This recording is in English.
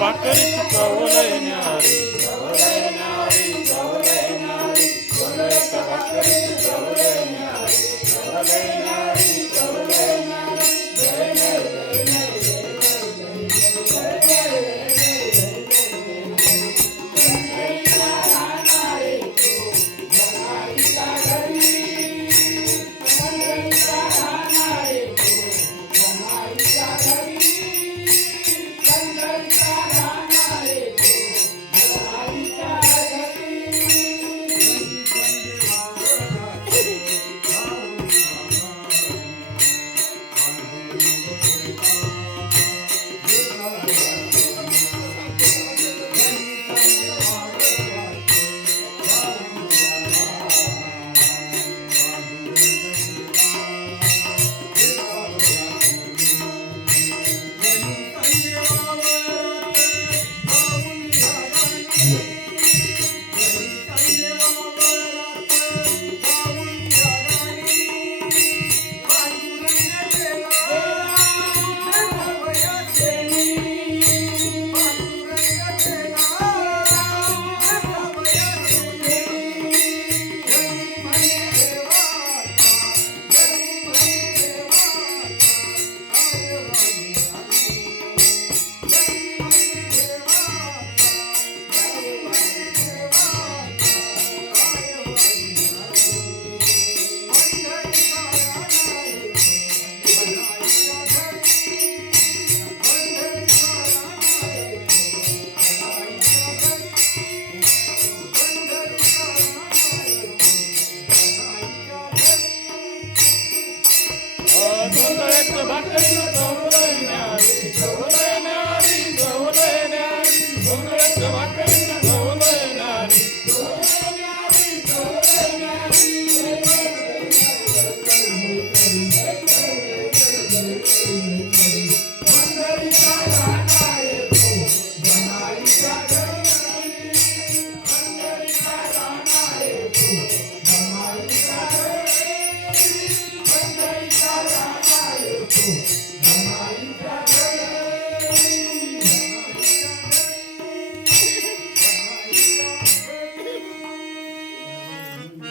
ભાખરી ચૂકવો લઈને હારી Yeah. Thank you.